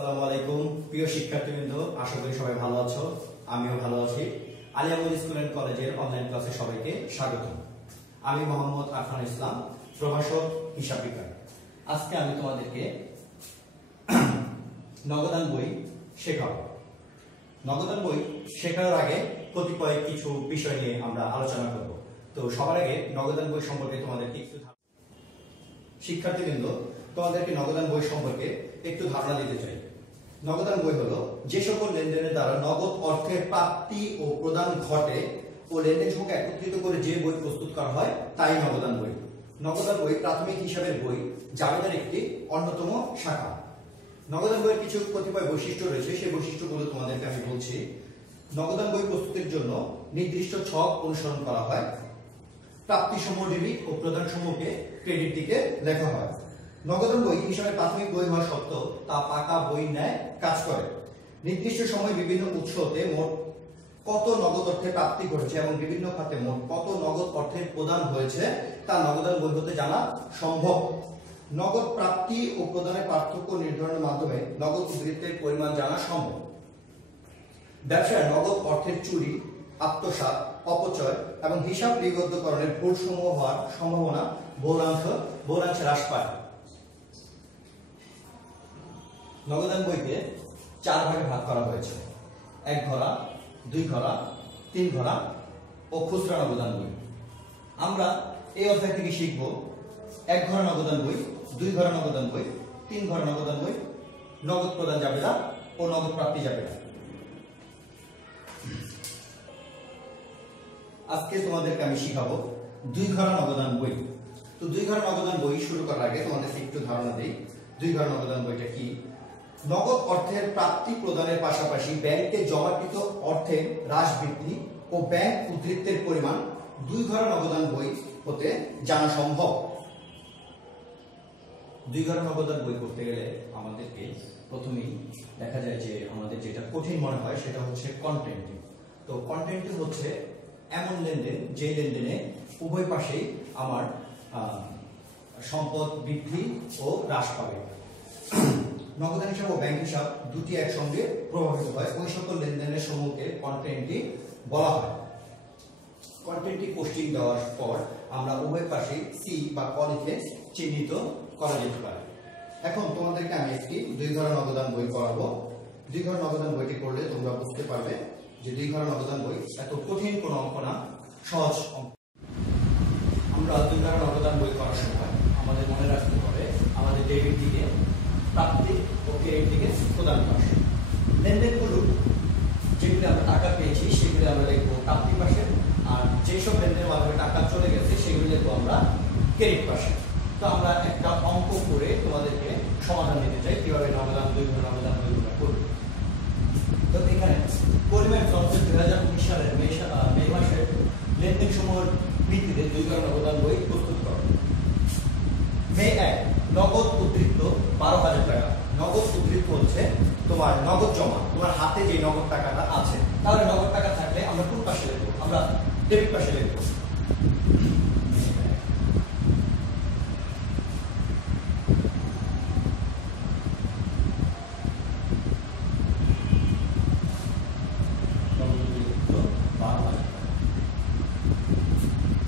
আসসালামু আলাইকুম প্রিয় শিক্ষার্থীবৃন্দ, আশা করি সবাই ভালো আছো। আমিও ভালো আছি। আলিয়া মডেল স্কুল এন্ড কলেজের অনলাইন ক্লাসে সবাইকে স্বাগত। আমি মোহাম্মদ আফরান ইসলাম, প্রভাষক হিসাব বিজ্ঞান। আজকে আমি তোমাদেরকে নগদান বই শেখাবো। নগদান বই শেখানোর আগে কতিপয় কিছু বিষয় নিয়ে আমরা আলোচনা করব। তো সবার আগে নগদান বই সম্পর্কে তোমাদেরকে একটু শিক্ষার্থীবৃন্দ তোমাদেরকে নগদান বই সম্পর্কে একটু ধারণা দিতে চাই। নগদান বই হলো যে সকল লেনদেনের দ্বারা নগদ অর্থের প্রাপ্তি ও প্রদান ঘটে ও লেনদেন সমূহকে একত্রিত করে যে বই প্রস্তুত করা হয় তাই নগদান বই। নগদান বই প্রাথমিক হিসাবের বই, জাবেদার একটি অন্যতম শাখা। নগদান বইয়ের কিছু কতিপয় বৈশিষ্ট্য রয়েছে, সেই বৈশিষ্ট্যগুলো তোমাদেরকে আমি বলছি। নগদান বই প্রস্তুতির জন্য নির্দিষ্ট ছক অনুসরণ করা হয়। প্রাপ্তি সমূহ ডেবিট ও প্রদান সমূহকে ক্রেডিট দিকে লেখা হয়। নগদান বই হিসাবে প্রাথমিক বই হওয়া সত্ত্বেও তা পাকা বই ন্যায় কাজ করে। নির্দিষ্ট সময় বিভিন্ন উৎস হতে মোট কত নগদ অর্থের প্রাপ্তি ঘটেছে এবং বিভিন্ন খাতে মোট কত নগদ অর্থের প্রদান হয়েছে তা নগদান বই হতে জানা সম্ভব। নগদ প্রাপ্তি ও প্রদানের পার্থক্য নির্ধারণের মাধ্যমে নগদ উদ্ধৃতের পরিমাণ জানা সম্ভব। ব্যবসায় নগদ অর্থের চুরি, আত্মসাৎ, অপচয় এবং হিসাব লিপিবদ্ধকরণের ভুল সমূহ হওয়ার সম্ভাবনা বহুলাংশে হ্রাস পায়। নগদান বইকে 4 ভাগে ভাগ করা হয়েছে: 1 ঘরা, 2 ঘরা, 3 ঘরা ও খুচরা নগদান বই। আমরা এই অধ্যায় থেকে শিখব 1 ঘরা নগদান বই, 2 ঘরা নগদান বই, 3 ঘরা নগদান বই, নগদ প্রদান জাবেদা ও নগদ প্রাপ্তি জাবেদা। আজকে তোমাদেরকে আমি শিখাবো 2 ঘরা নগদান বই। তো 2 ঘরা নগদান বই শুরু করার আগে তোমাদেরকে একটু ধারণা দেই 2 ঘরা নগদান বইটা কি। নগদ অর্থের প্রাপ্তি প্রদানের পাশাপাশি ব্যাংকে জমাকৃত অর্থের হ্রাস বৃদ্ধি ও ব্যাংক উদ্ধৃতের পরিমাণ 2 ঘরা নগদান বই হতে জানা সম্ভব। 2 ঘরা নগদান বই করতে গেলে আমাদেরকে প্রথমেই দেখা যায় যে আমাদের যেটা কঠিন মনে হয় সেটা হচ্ছে কন্টেন্টিং। তো কন্টেন্টিং হচ্ছে এমন লেনদেন যে লেনদেনে উভয় পাশেই আমার সম্পদ বৃদ্ধি ও হ্রাস পাবে। নগদান হিসাব ও ব্যাংক হিসাব দুটি একসঙ্গে প্রভাবিত হয়, ওই সকল লেনদেনের সমূহকে কন্টেন্টিং বলা হয়। কন্টেন্টিং পোস্টিং দেওয়ার পর আমরা উভয় পাশে সি বা ক লিখে চিহ্নিত করা যেতে পারে। এখন তোমাদেরকে আমি একটি 2 ঘরা নগদান বই করাবো। 2 ঘরা নগদান বইটি করলে তোমরা বুঝতে পারবে যে 2 ঘরা নগদান বই এত কঠিন কোনো অঙ্ক না, সহজ অঙ্ক। আমরা 2 ঘরা নগদান বই করার সময় আমাদের মনে রাখতে হবে আমাদের ডেবিট দিকে প্রাপ্তি ও ক্রেডিট দিকে প্রদান পাশে। লেনদেনগুলো যেগুলো আমরা টাকা পেয়েছি সেগুলো আমরা লিখবো প্রাপ্তি পাশে, আর যেসব লেনদেনের মাধ্যমে টাকা চলে গেছে সেগুলো লিখবো আমরা ক্রেডিট পাশে। তো আমরা একটা অঙ্ক করে তোমাদেরকে সমাধান দিতে চাই কিভাবে নগদান 2 ঘরা নগদান বইগুলো করবে। তো এখানে পরিমাণ তথ্য 2019 সালের মে মাসের লেনদেন সমূহের ভিত্তিতে 2 ঘরা নগদান বই প্রস্তুত করো। মে 1 নগদ উদ্ধৃত 12,000 টাকা। নগদ উদ্ধৃত হচ্ছে তোমার নগদ জমা, তোমার হাতে যে নগদ টাকাটা আছে। তাহলে নগদ টাকা থাকলে আমরা কোন পাশে লিখবো? আমরা ডেবিট পাশে লিখবো।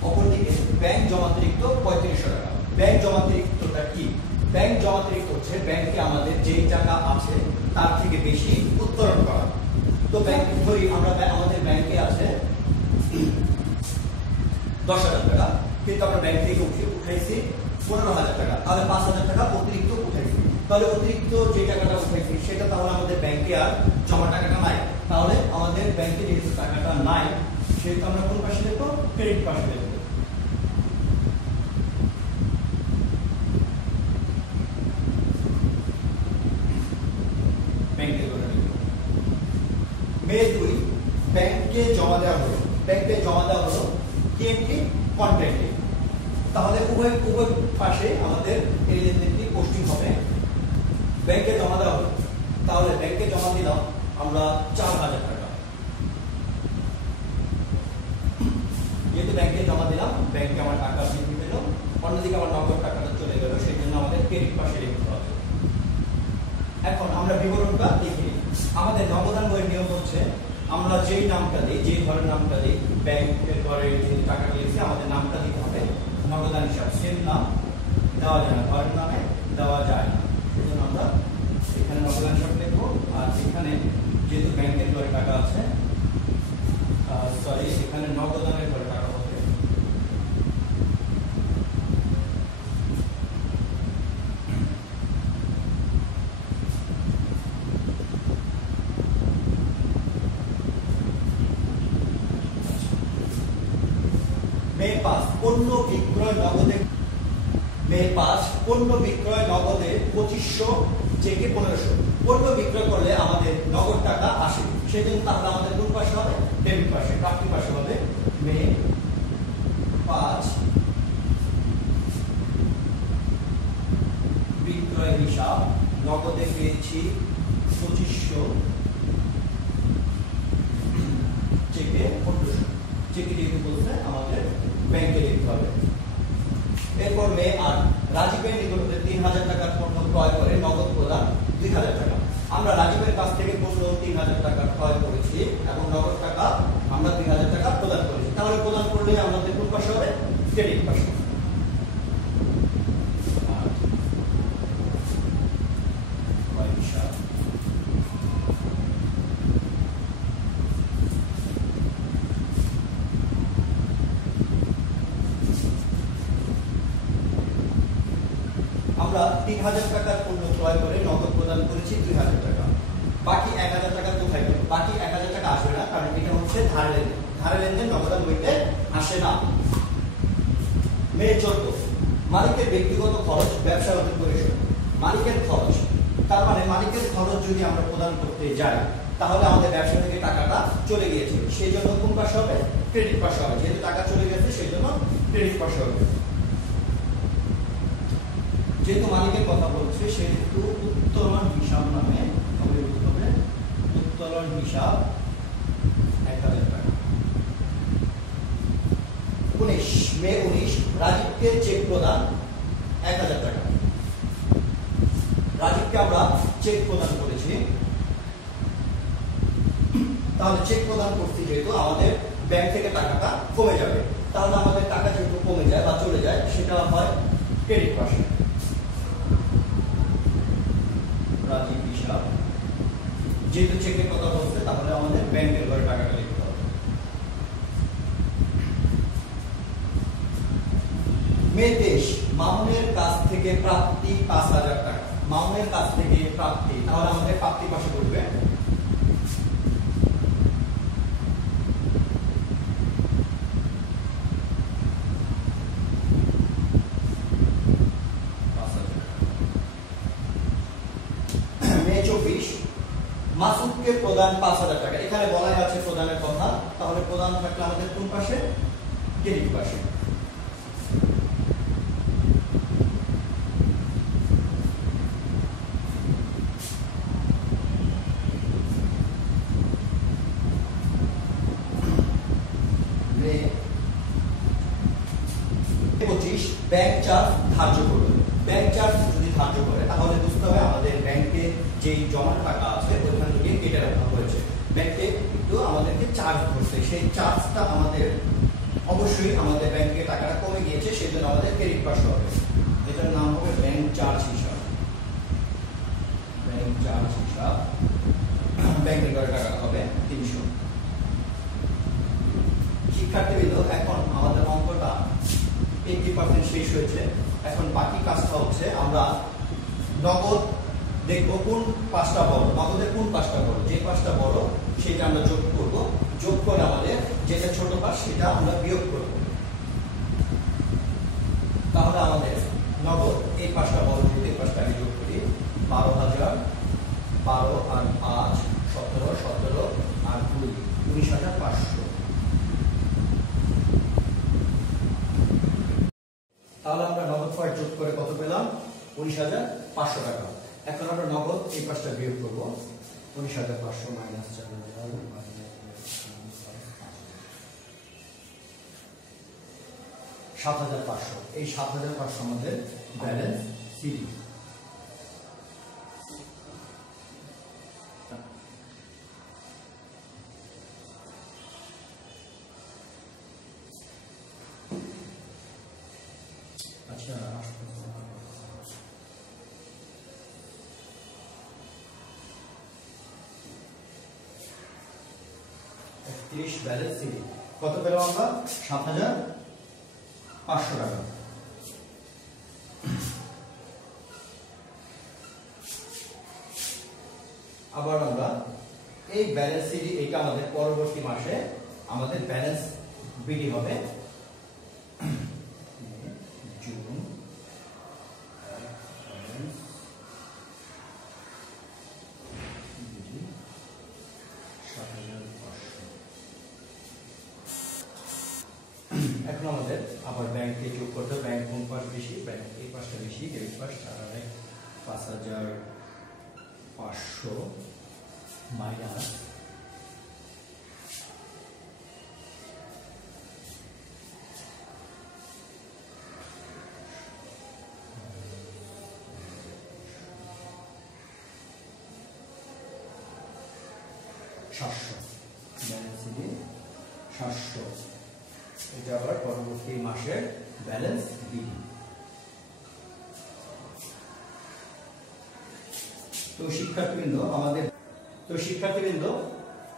অপরদিকে ব্যাংক জমাতিরিক্ত 3500 টাকা। ব্যাংক জমাতিরিক্তটা কি? ব্যাংক জমাতিরিক্ত হচ্ছে ব্যাংকে আমাদের যে টাকা আছে তার থেকে বেশি উত্তোলন করা। তো ব্যাংক ধরি আমরা আমাদের ব্যাংকে আছে 10,000 টাকা, কিন্তু আমরা ব্যাংক থেকে উঠাইছি 15,000 টাকা, তাহলে 5,000 টাকা অতিরিক্ত উঠাইছি। তাহলে অতিরিক্ত যে টাকাটা উঠাইছি সেটা তাহলে আমাদের ব্যাংকে আর জমা টাকাটা নাই। তাহলে আমাদের ব্যাংকে যেহেতু টাকাটা নাই সেহেতু আমরা কোন পাশে লিখবো? ক্রেডিট পাশে লিখবো। মে 2 ব্যাংকে জমা দেওয়া হলো। ব্যাংকে জমা দেওয়া হলো কি একটি কন্টেন্টে। তাহলে উভয় পাশে আমাদের এই লেনদেনটি পোস্টিং হবে। ব্যাংকে জমা দেওয়া হলো, তাহলে ব্যাংকে জমা দিলাম আমরা 4,000 টাকা। যেহেতু ব্যাংকে জমা দিলাম, ব্যাংকে আমার টাকা বৃদ্ধি পেল, অন্যদিকে আমার নগদ টাকাটা চলে গেল, সেই জন্য আমাদের ক্রেডিট পাশে লিখতে হবে। এখন আমরা বিবরণটা লিখে নিই। আমাদের নগদান বইয়ের নিয়ম হচ্ছে আমরা যেই নামটা দিই, যেই ঘরের নামটা দিই, ব্যাংকের ঘরে যে টাকাটা লিখছি আমাদের নামটা দিতে হবে নগদান হিসাব। সেম নাম দেওয়া যায় না, ঘরের নামে দেওয়া যায় না, সেজন্য আমরা এখানে নগদান হিসাব লিখবো। আর এখানে যেহেতু ব্যাংকের ঘরে টাকা আছে, সরি এখানে নগদানের ঘরে টাকা হবে। মে 5 পণ্য বিক্রয় নগদে, মে 5 পণ্য বিক্রয় নগদে 2500, চেকে 1500। পণ্য বিক্রয় করলে আমাদের নগদ টাকা আসে, সেজন্য তাহলে আমাদের কোন পাশে হবে? ডেবিট পাশে, প্রাপ্তি পাশে হবে। মে 5 বিক্রয় হিসাব নগদে পেয়েছি 2500, চেকে 1500। চেকে যেহেতু বলছে আমাদের ব্যাংকে লিখতে হবে। এরপর মে 8 রাজীবের নিকট হতে 3000 টাকার পণ্য ক্রয় করে নগদ প্রদান 2000 টাকা। আমরা রাজীবের কাছ থেকে পণ্য 3000 টাকা ক্রয় করেছি এবং নগদ টাকা আমরা 2000 টাকা প্রদান করেছি। তাহলে প্রদান করলে আমাদের কোন পাশে হবে? ক্রেডিট পাশে। আমরা 3000 টাকার পণ্য ক্রয় করে নগদ প্রদান করেছি 2000 টাকা। বাকি 1000 টাকা কোথায় গেল? বাকি 1000 টাকা আসবে না, কারণ এটা হচ্ছে ধারে লেনদেন। ধারে লেনদেন নগদান বইতে আসে না। মে 14 মালিকের ব্যক্তিগত খরচ ব্যবসা বাণিজ্য পরিশোধ। মালিকের খরচ, তার মানে মালিকের খরচ যদি আমরা প্রদান করতে যাই তাহলে আমাদের ব্যবসা থেকে টাকাটা চলে গিয়েছে, সেই জন্য কোন পাশে হবে? ক্রেডিট পাশে হবে। যেহেতু টাকা চলে গেছে সেই জন্য ক্রেডিট পাশে হবে। যেহেতু মালিকের কথা বলছে সেহেতু উত্তোলন হিসাব নামে হবে, উত্তোলন হিসাব 1000 টাকা। 19 মে 19 রাজীবকে চেক প্রদান 1000 টাকা। রাজীবকে আমরা চেক প্রদান করেছি, তাহলে চেক প্রদান করতে যেহেতু আমাদের ব্যাংক থেকে টাকাটা কমে যাবে, তাহলে আমাদের টাকা যেহেতু কমে যায় বা চলে যায় সেটা হয় ক্রেডিট পাশে। রাজীব হিসাব, যেহেতু চেকের কথা বলছে তাহলে আমাদের ব্যাংকের ঘরে টাকাটা লিখতে হবে। মে 23 মামুনের কাছ থেকে প্রাপ্তি 5000 টাকা। মামুনের কাছ থেকে প্রাপ্তি, তাহলে আমাদের প্রাপ্তি পাশে বলবে। মে 24 মাসুদকে প্রদান 5000 টাকা। এখানে বলাই আছে প্রদানের কথা, তাহলে প্রদান থাকলে আমাদের কোন পাশে? ক্রেডিট পাশে। মে 25 ব্যাংক চার্জ ধার্য করবে। ব্যাংক চার্জ যদি ধার্য করে তাহলে বুঝতে হবে আমাদের ব্যাংকে যেই জমা টাকা আছে ওইখান থেকে কেটে রাখা হয়েছে। ব্যাংকে একটু আমাদেরকে চার্জ করছে, সেই চার্জটা আমাদের অবশ্যই আমাদের ব্যাংকে টাকাটা কমে গিয়েছে, সেই জন্য আমাদের ক্রেডিট পাশে হবে। এটার নাম হবে ব্যাংক চার্জ হিসাব। ব্যাংক চার্জ হিসাব ব্যাংকের ঘরে টাকা হবে 300। শিক্ষার্থীবৃন্দ, এখন আমাদের অঙ্কটা 80% শেষ হয়েছে। এখন বাকি কাজটা হচ্ছে আমরা নগদ দেখবো কোন পাঁচটা বড়, নগদের কোন পাঁচটা বড়, যে পাঁচটা বড় সেটা আমরা যোগ করব। যোগ করে আমাদের যেটা ছোট পাশ সেটা আমরা বিয়োগ করব। তাহলে আমাদের নগদ এই পাঁচটা বড়, যদি এই পাঁচটা আমি যোগ করি 12,000, 12 আর 5 17, 17 আর 2 19,500। তাহলে আমরা নগদ পয়েন্ট যোগ করে কত পেলাম? 19,500 টাকা। এখন আমরা নগদ এই পাশটা বিয়োগ করব। 19,500 মাইনাস 4,000 7,500। এই 7,500 আমাদের ব্যালেন্স সিডি। 30 ব্যালেন্স সিডি কত পেলাম আমরা 7500 টাকা। আবার আমরা এই ব্যালেন্স সিডি এটা আমাদের পরবর্তী মাসে আমাদের ব্যালেন্স বিডি হবে জুন এখন আমাদের আবার ব্যাংকে যোগ করতে ব্যাংক কোন পাশ বেশি, ব্যাংক এই পাশটা বেশি, ডেবিট পাশ 5500 মাইনাস 700 ব্যালেন্স সিডি 700 এটা আবার পরবর্তী মাসের ব্যালেন্স বিডি। তো শিক্ষার্থীবৃন্দ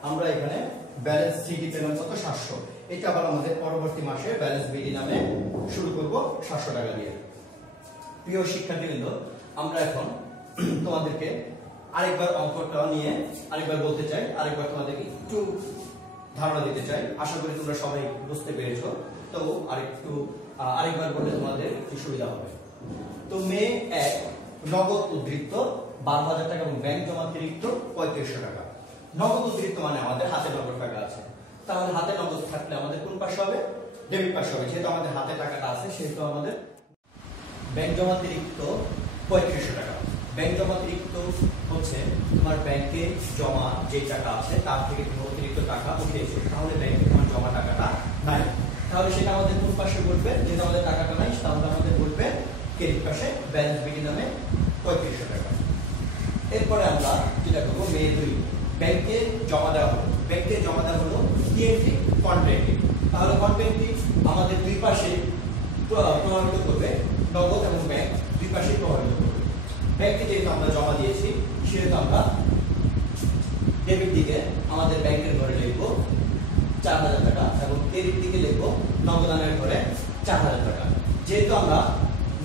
আমরা এখানে ব্যালেন্স সিডি পেলাম কত 700, এটা আবার আমাদের পরবর্তী মাসে ব্যালেন্স বিডি নামে শুরু করব 700 টাকা দিয়ে। প্রিয় শিক্ষার্থীবৃন্দ, আমরা এখন তোমাদেরকে আরেকবার অঙ্কটা নিয়ে আরেকবার বলতে চাই, আরেকবার তোমাদেরকে একটু ধারণা দিতে চাই। আশা করি তোমরা সবাই বুঝতে পেরেছো, তো আরেকবার বললে তোমাদের কি সুবিধা হবে। তো মে 1 নগদ উদ্ধৃত 12,000 টাকা এবং ব্যাংক জমাতিরিক্ত 3500 টাকা। নগদ উদ্ধৃত মানে আমাদের হাতে নগদ টাকা আছে, তাহলে হাতে নগদ থাকলে আমাদের কোন পাশে হবে, ডেবিট পাশে হবে। যেহেতু আমাদের হাতে টাকাটা আছে সেহেতু আমাদের ব্যাংক জমাতিরিক্ত 3500 টাকা। ব্যাংক জমাতিরিক্ত হচ্ছে তোমার ব্যাংকে জমা যে টাকা আছে তার থেকে তুমি অতিরিক্ত টাকা উঠিয়েছো, তাহলে ব্যাংকে তোমার জমা টাকাটা নাই, তাহলে সেটা আমাদের কোন পাশে বলবে, যেটা আমাদের টাকাটা নাই তাহলে আমাদের বলবে ক্রেডিট পাশে ব্যালেন্স বিডি নামে 3500 টাকা। এরপরে আমরা যেটা করবো মে 2 ব্যাংকে জমা দেওয়া হলো, ব্যাংকে জমা দেওয়া হলো কি এন্ট্রি, কন্ট্রাক্ট। তাহলে কন্ট্রাক্টটি আমাদের দুই পাশে প্রভাবিত করবে, নগদ এবং ব্যাংক দুই পাশে প্রভাবিত করবে। ব্যাংকে যেহেতু আমরা জমা দিয়েছি সেহেতু আমরা ডেবিট দিকে আমাদের ব্যাংকের ঘরে লিখবো 4000 টাকা এবং ক্রেডিট দিকে লিখবো নগদানের ঘরে 4000 টাকা। যেহেতু আমরা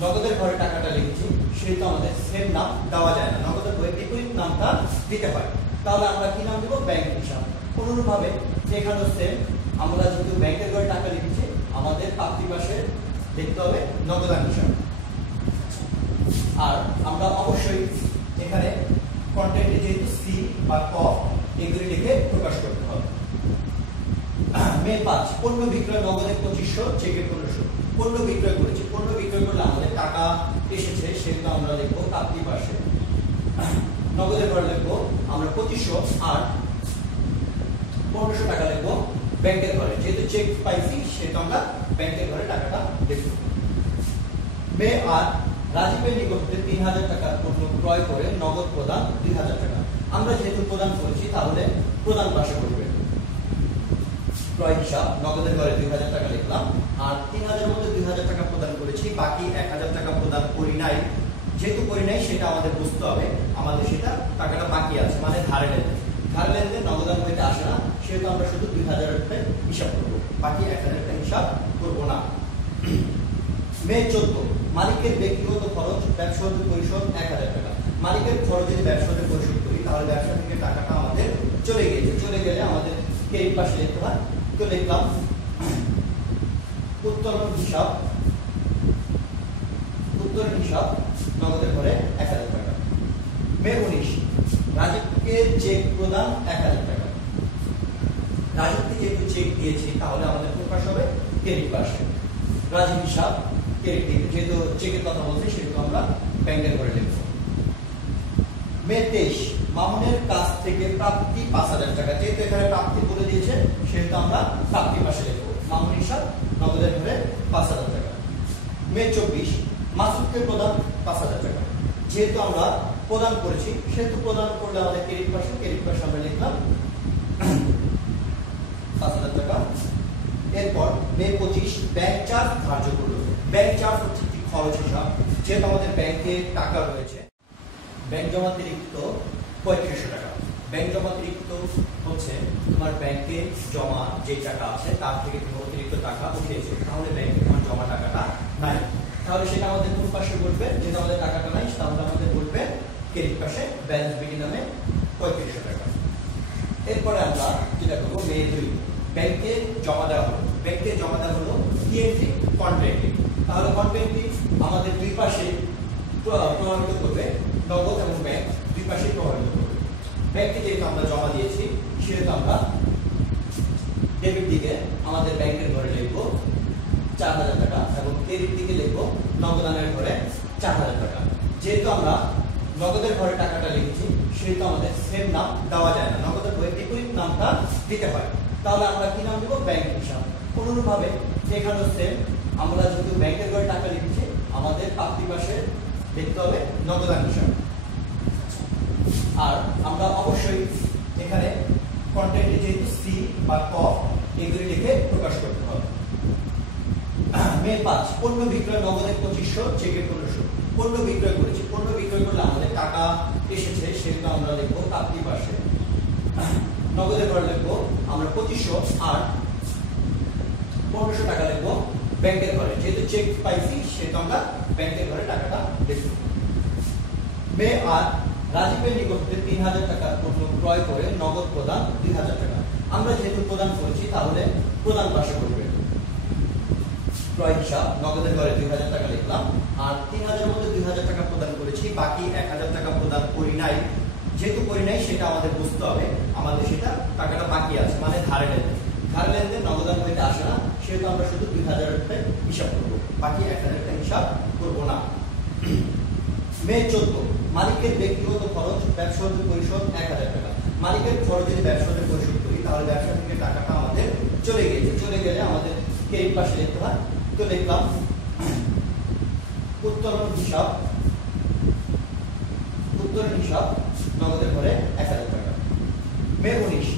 নগদের ঘরে টাকাটা লিখছি সেহেতু আমাদের সেম নাম দেওয়া যায় না, নগদের ঘরে বিপরীত নামটা দিতে হয়। তাহলে আমরা কি নাম দেবো, ব্যাংক হিসাব। অনুরূপভাবে এখানেও সেম, আমরা যেহেতু ব্যাংকের ঘরে টাকা লিখছি আমাদের প্রাপ্তি পাশে লিখতে হবে নগদান হিসাব। আর আমরা অবশ্যই এখানে কন্টেন্টে যেহেতু সি বা ক এগুলি লিখে প্রকাশ করতে হবে। মে 5 পণ্য বিক্রয় নগদে 2500, চেকে 1500। পণ্য বিক্রয় করেছি, পণ্য বিক্রয় করলে আমাদের টাকা এসেছে সেগুলো আমরা লিখবো প্রাপ্তি পাশে। নগদের ঘরে লিখবো আমরা 2500 আর 1500 টাকা লিখবো ব্যাংকের ঘরে, যেহেতু চেক পাইছি সেটা আমরা ব্যাংকের ঘরে টাকাটা লিখবো। মে 8 রাজীবের নিকট হতে 3000 টাকার পণ্য ক্রয় করে নগদ প্রদান 2000 টাকা। আমরা যেহেতু প্রদান করেছি তাহলে প্রদান পাশে করবে ক্রয় হিসাব, নগদের ঘরে 2000 টাকা লিখলাম আর 3000 এর মধ্যে 2000 টাকা প্রদান করেছি, বাকি 1000 টাকা প্রদান করি নাই। যেহেতু করি নাই সেটা আমাদের বুঝতে হবে, আমাদের সেটা টাকাটা বাকি আছে মানে ধারে লেনদেন। ধারে লেনদেন নগদান হইতে আসে না, সেহেতু আমরা শুধু 2000 টাকা হিসাব করবো, বাকি 1000 টাকা হিসাব করবো না। মে 14 মালিকের ব্যক্তিগত খরচ ব্যবসা হতে পরিশোধ 1000 টাকা। মালিকের খরচ যদি ব্যবসা হতে পরিশোধ করি তাহলে ব্যবসা থেকে টাকাটা আমাদের চলে গিয়েছে, চলে গেলে আমাদের ক্রেডিট পাশে লিখতে হয়। তো লিখলাম উত্তোলন হিসাব, উত্তোলন হিসাব নগদের ঘরে 1000 টাকা। মে 19 রাজীবকে চেক প্রদান 1000 টাকা। রাজীবকে যেহেতু চেক দিয়েছি তাহলে আমাদের কোন পাশে হবে, ক্রেডিট পাশে। রাজীব হিসাব ক্রেডিট, যেহেতু চেকের কথা বলছি সেহেতু আমরা ব্যাংকের ঘরে লিখব। মে 23 মামুনের কাছ থেকে প্রাপ্তি 5000 টাকা। যেহেতু এখানে প্রাপ্তি বলে দিয়েছে সেহেতু আমরা প্রাপ্তি পাশে লিখব, মামুন হিসাব নগদের ঘরে 5000 টাকা। মে 24 মাসুদকে প্রদান 5000 টাকা। যেহেতু আমরা প্রদান করেছি সেহেতু প্রদান করলে আমাদের ক্রেডিট পাশে, ক্রেডিট পাশে আমরা লিখলাম 5000 টাকা। এরপর মে 25 ব্যাংক চার্জ ধার্য করলো। ব্যাংক চার্জ হচ্ছে কি খরচ হিসাব, যেহেতু আমাদের ব্যাংকে টাকা রয়েছে। ব্যাংক জমাতিরিক্ত 3500 টাকা। ব্যাংক জমাতিরিক্ত হচ্ছে হচ্ছে তোমার ব্যাংকে জমা যে টাকা আছে তার থেকে তুমি অতিরিক্ত টাকা উঠিয়েছো, তাহলে ব্যাংকে তোমার জমা টাকাটা নাই, তাহলে সেটা আমাদের কোন পাশে বলবে? যেটা আমাদের টাকাটা নাই তাহলে আমাদের বলবে ক্রেডিট পাশে ব্যালেন্স বিডি নামে 3500 টাকা। এরপরে আমরা যেটা করবো মে 2, ব্যাংকে জমা দেওয়া হলো। ব্যাংকে জমা দেওয়া হলো কি এন্ট্রি? কন্ট্রাক্ট। তাহলে কন্ট্রাক্টটি আমাদের দুই পাশে প্রভাবিত করবে, নগদ এবং ব্যাংক দুই পাশে প্রভাবিত করবে। ব্যাংকে যেহেতু আমরা জমা দিয়েছি সেহেতু আমরা ডেবিট দিকে আমাদের ব্যাংকের ঘরে লিখবো 4000 টাকা এবং ক্রেডিট দিকে লিখবো নগদানের ঘরে 4000 টাকা। যেহেতু আমরা নগদের ঘরে টাকাটা লিখেছি সেহেতু আমাদের সেম নাম দেওয়া যায় না, নগদের ঘরে একই নামটা দিতে হয়। তাহলে আমরা কি নাম দেব? ব্যাংক হিসাব। অনুরূপভাবে এখানেও সেম, আমরা যেহেতু ব্যাংকের ঘরে টাকা লিখেছি আমাদের প্রাপ্তি পাশে লিখতে হবে নগদান হিসাব। আর আমরা অবশ্যই এখানে কন্টেন্টে যেহেতু সি বা ক এগুলি লিখে প্রকাশ করতে হবে। মে 5, পণ্য বিক্রয় নগদে 2500, চেকে 1500। পণ্য বিক্রয় করেছি, পণ্য বিক্রয় করলে আমাদের টাকা এসেছে সেটা আমরা লিখবো প্রাপ্তি পাশে, নগদের ঘরে লিখবো আমরা 2500 আর 1500 টাকা লিখবো ব্যাংকের ঘরে, যেহেতু চেক পাইছি সেটা আমরা ব্যাংকের ঘরে টাকাটা লিখবো। মে 8, রাজীবের নিকট হতে 3000 টাকার পণ্য ক্রয় করে নগদ প্রদান 2000 টাকা। আমরা যেহেতু প্রদান করেছি তাহলে প্রদান পাশে করবে ক্রয় হিসাব, নগদের ঘরে 2000 টাকা লিখলাম আর 3000 মধ্যে 2000 টাকা প্রদান করেছি, বাকি 1000 টাকা প্রদান করি নাই। যেহেতু করি নাই সেটা আমাদের বুঝতে হবে, আমাদের সেটা টাকাটা বাকি আছে, মানে ধারে লেনদেন। ধারে লেনদেন নগদান হইতে আসে না, সেহেতু আমরা শুধু 2000 টাকা হিসাব করবো, বাকি 1000 টাকা হিসাব করবো না। মে 14, মালিকের ব্যক্তিগত খরচ ব্যবসায়ী পরিশোধ 1000 টাকা। মালিকের খরচ যদি ব্যবসায়ী পরিশোধ করি তাহলে ব্যবসা থেকে টাকাটা আমাদের চলে গিয়েছে, চলে গেলে আমাদের ক্রেডিট পাশে লিখতে হয়। তো লিখলাম উত্তোলন হিসাব, উত্তোলন হিসাব নগদের ঘরে 1000 টাকা। মে 19,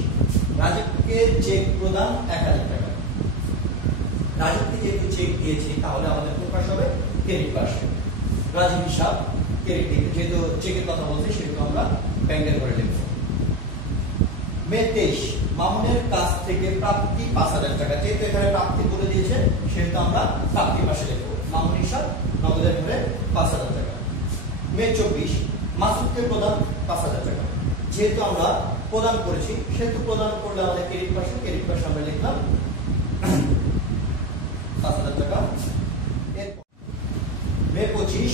রাজীবকে চেক প্রদান 1000 টাকা। রাজীবকে যেহেতু চেক দিয়েছি তাহলে আমাদের কোন পাশে হবে? ক্রেডিট পাশে। রাজীব হিসাব ক্রেডিট দিকে, যেহেতু চেকের কথা বলছি সেহেতু আমরা ব্যাংকের ঘরে লিখব। মে 23, মামুনের কাছ থেকে প্রাপ্তি 5000 টাকা। যেহেতু এখানে প্রাপ্তি বলে দিয়েছে সেহেতু আমরা প্রাপ্তি পাশে লিখব, মামুন হিসাব নগদের ঘরে 5000 টাকা। মে 24, মাসুদকে প্রদান 5000 টাকা। যেহেতু আমরা প্রদান করেছি সেহেতু প্রদান করলে আমাদের ক্রেডিট পাশে আমরা লিখলাম 5000 টাকা। মে 25,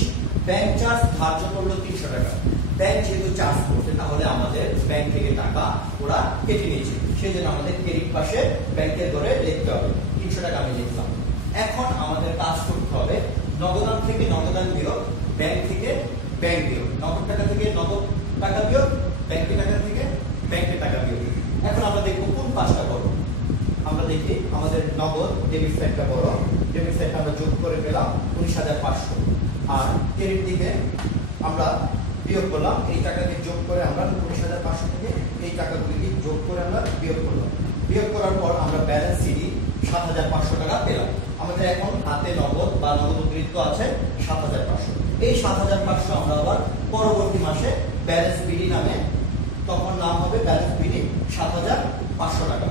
ব্যাংক চার্জ ধার্য করলো 300 টাকা। ব্যাংক যেহেতু চার্জ করছে তাহলে আমাদের ব্যাংক থেকে টাকা ওরা কেটে নিয়েছে, সেই জন্য আমাদের ক্রেডিট পাশে ব্যাংকের ঘরে লিখতে হবে 300 টাকা আমি লিখলাম। এখন আমাদের কাজ করতে হবে নগদান থেকে নগদান বিয়োগ, ব্যাংক থেকে ব্যাংক বিয়োগ, নগদ টাকা থেকে নগদ টাকা বিয়োগ, ব্যাংকের টাকা থেকে ব্যাংকের টাকা বিয়োগ। এখন আমরা দেখব কোন পাঁচটা বড়। আমরা দেখি আমাদের নগদ ডেবিট সাইডটা বড়, ডেবিট সাইডটা আমরা যোগ করে পেলাম 19500 আর ক্রেডিট দিকে আমরা বিয়োগ করলাম, এই টাকাকে যোগ করে আমরা 19500 থেকে এই টাকাগুলিকে যোগ করে আমরা বিয়োগ করলাম। বিয়োগ করার পর আমরা ব্যালেন্স সিডি 7500 টাকা পেলাম। আমাদের এখন হাতে নগদ বা নগদ অতিরিক্ত আছে 7500। এই 7500 আমরা আবার পরবর্তী মাসে ব্যালেন্স বিডি নামে, তখন নাম হবে ব্যালেন্স বিডি 7500 টাকা।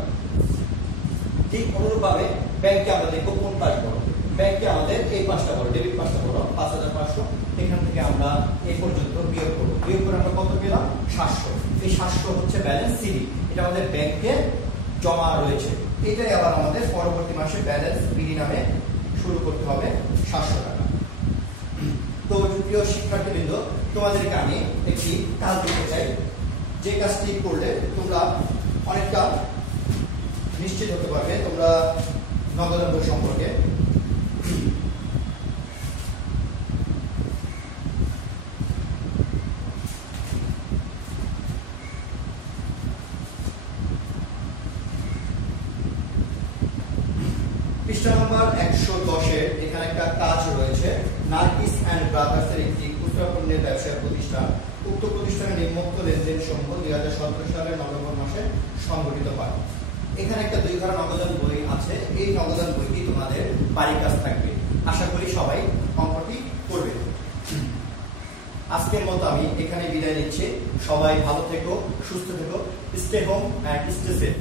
ঠিক অনুরূপভাবে ব্যাংকে আমরা দেখব কোন পাশ বড়। ব্যাংকে আমাদের এই পাঁচটা বড়, ডেবিট পাঁচটা বড় 5500। এখান থেকে আমরা এই পর্যন্ত বিয়োগ করব, বিয়োগ করে আমরা কত পেলাম? 700। এই 700 হচ্ছে ব্যালেন্স সিডি, এটা আমাদের ব্যাংকে জমা রয়েছে। এটাই আবার আমাদের পরবর্তী মাসে ব্যালেন্স বিডি নামে শুরু করতে হবে 700 টাকা। তো প্রিয় শিক্ষার্থীবৃন্দ, তোমাদেরকে আমি একটি কাজ দিতে চাই, যে কাজটি করলে তোমরা অনেকটা নিশ্চিত হতে পারবে তোমরা নগদান বই সম্পর্কে। পৃষ্ঠা নম্বর 110-এর এখানে একটা কাজ রয়েছে, নার্গিস অ্যান্ড ব্রাদার্স এর একটি খুচরা পণ্যের ব্যবসায় প্রতিষ্ঠান। উক্ত প্রতিষ্ঠানের নিম্নোক্ত লেনদেন সমূহ 2017 সালের নভেম্বর মাসে সংগঠিত হয়। এখানে একটা 2 ধারা নগদান বই আছে, এই নগদান বইটি তোমাদের বাড়ির কাজ থাকবে। আশা করি সবাই অঙ্কটি করবে। আজকের মতো আমি এখানে বিদায় নিচ্ছি। সবাই ভালো থেকো, সুস্থ থেকো, stay home and stay safe.